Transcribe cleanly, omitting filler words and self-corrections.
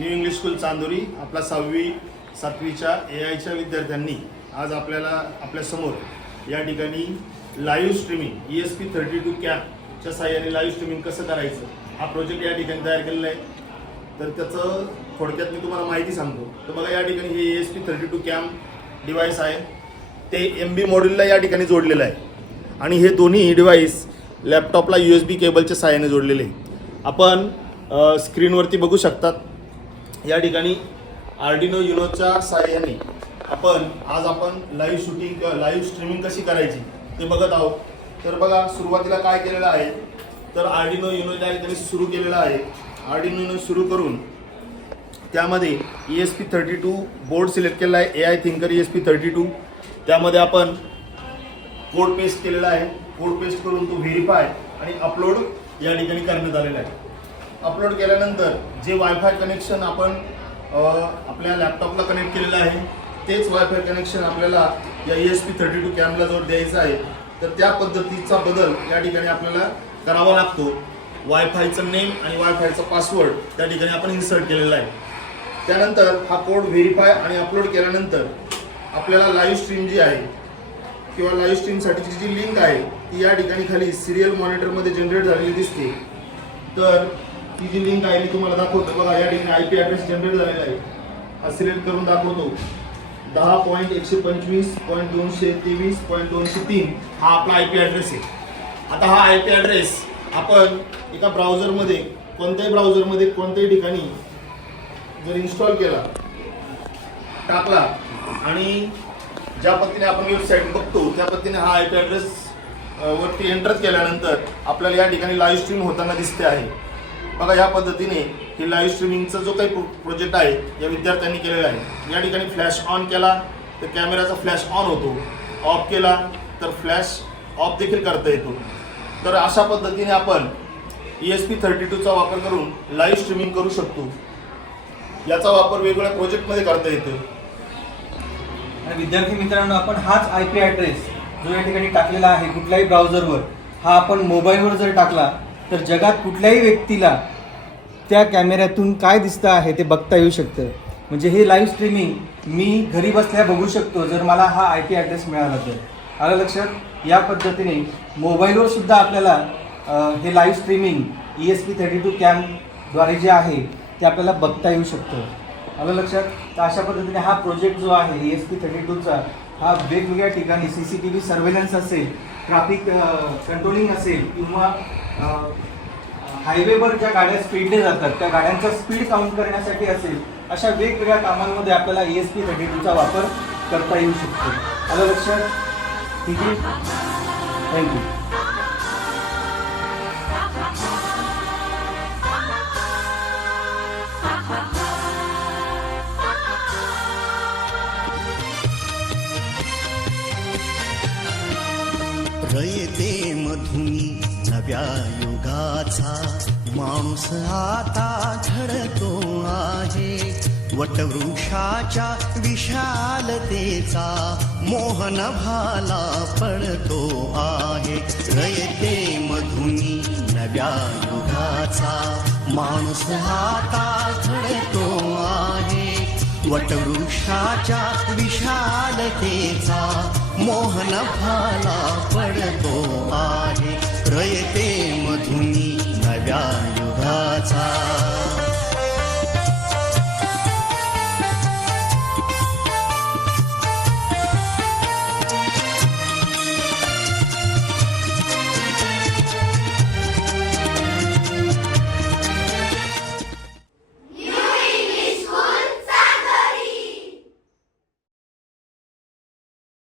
New English school Chandori आपला 6वी 7वीच्या AIच्या विद्यार्थ्यांनी आज आपल्यासमोर या ठिकाणी लाईव्ह स्ट्रीमिंग ESP32 कॅमच्या साहाय्याने लाईव्ह स्ट्रीमिंग कसं करायचं हा प्रोजेक्ट या ठिकाणी तयार केलेला आहे। तर त्याचं थोडक्यात मी तुम्हाला माहिती सांगतो। तर बघा या ठिकाणी हे ESP32 कॅम डिव्हाइस आहे, ते MB मॉड्यूलला या ठिकाणी जोडलेलं आहे आणि हे दोन्ही डिव्हाइस लॅपटॉपला USB केबलच्या साहाय्याने जोडलेले आहे। आपण स्क्रीनवरती बघू शकतात या ठिकाणी आर्डिनो युनोच्या साहाय्याने आपण लाईव्ह शूटिंग किंवा लाईव्ह स्ट्रीमिंग कशी करायची ते बघत आहोत। तर बघा सुरुवातीला काय केलेलं आहे, तर आर्डिनो युनो या ठिकाणी सुरू केलेलं आहे। आर्डिनो युनो सुरू करून त्यामध्ये ESP32 बोर्ड सिलेक्ट केलेला आहे, AI थिंकर ESP32। त्यामध्ये आपण कोड पेस्ट केलेला आहे। कोड पेस्ट करून तो व्हेरीफाय आणि अपलोड या ठिकाणी करण्यात आलेला आहे। अपलोड केल्यानंतर जे वायफाय कनेक्शन आपण आपल्या लॅपटॉपला कनेक्ट केलेलं आहे तेच वायफाय कनेक्शन आपल्याला या ESP32 कॅमला जोड द्यायचं आहे। तर त्या पद्धतीचा बदल या ठिकाणी आपल्याला करावा लागतो। वायफायचं नेम आणि वायफायचा पासवर्ड त्या ठिकाणी आपण इन्सर्ट केलेला आहे। त्यानंतर हा कोड व्हेरीफाय आणि अपलोड केल्यानंतर आपल्याला लाईव्ह स्ट्रीम जी आहे किंवा लाईव्ह स्ट्रीमसाठीची जी लिंक आहे ती या ठिकाणी खाली सिरियल मॉनिटरमध्ये जनरेट झालेली दिसते। तर ती जी लिंक आहे मी तुम्हाला दाखवतो। बघा या ठिकाणी IP ॲड्रेस जनरेट झालेला आहे, हा सिलेक्ट करून दाखवतो। 10.125.223.203 हा आपला IP ॲड्रेस आहे। आता हा IP ॲड्रेस आपण एका ब्राउझरमध्ये कोणत्याही ठिकाणी जर इन्स्टॉल केला टाकला आणि ज्या पद्धतीने आपण वेबसाईट बघतो त्या पद्धतीने हा IP ॲड्रेस वरती एंटर केल्यानंतर आपल्याला या ठिकाणी लाईव्ह स्ट्रीम होताना दिसते आहे। बघा या पद्धतीने ही लाईव्ह स्ट्रीमिंगचा जो काही प्रोजेक्ट आहे या विद्यार्थ्यांनी केलेला आहे। या ठिकाणी फ्लॅश ऑन केला तर कॅमेराचा फ्लॅश ऑन होतो, ऑफ केला तर फ्लॅश ऑफ देखील करता येतो। तर अशा पद्धतीने आपण ESP32चा वापर करून लाईव्ह स्ट्रीमिंग करू शकतो। याचा वापर वेगवेगळ्या प्रोजेक्टमध्ये करता येतो। आणि विद्यार्थी मित्रांनो, आपण हाच IP ॲड्रेस जो या ठिकाणी टाकलेला आहे कुठल्याही ब्राउझरवर, हा आपण मोबाईलवर जर टाकला तर जगात कुठल्याही व्यक्तीला त्या कॅमेऱ्यातून काय दिसतं आहे ते बघता येऊ शकतं। म्हणजे हे लाईव्ह स्ट्रीमिंग मी घरी बसल्या बघू शकतो जर मला हा IP ॲड्रेस मिळाला तर। आलं लक्षात? या पद्धतीने मोबाईलवर सुद्धा आपल्याला हे लाईव्ह स्ट्रीमिंग ESP32 कॅमद्वारे जे आहे ते आपल्याला बघता येऊ शकतं। आलं लक्षात? तर अशा पद्धतीने हा प्रोजेक्ट जो आहे ESP32चा हा वेगवेगळ्या ठिकाणी CCTV सर्वेलन्स असेल, ट्रॅफिक कंट्रोलिंग असेल किंवा हायवेवर ज्या गाड्या स्पीडने जातात त्या गाड्यांचा स्पीड काउंट करण्यासाठी असेल, अशा वेगवेगळ्या कामांमध्ये आपल्याला ESP32चा वापर करता येऊ शकतो। आलं लक्षात? ठीक आहे, थँक्यू। रयते मधुनी नव्या युगाचा माणूस आता घडतो आहे। वटवृक्षाच्या विशालतेचा मोहन भाला पडतो आहे। रयते मधुनी नव्या युगाचा माणूस आता घडतो आहे। वटवृक्षाच्या विशालतेचा मोहन भाला पडतो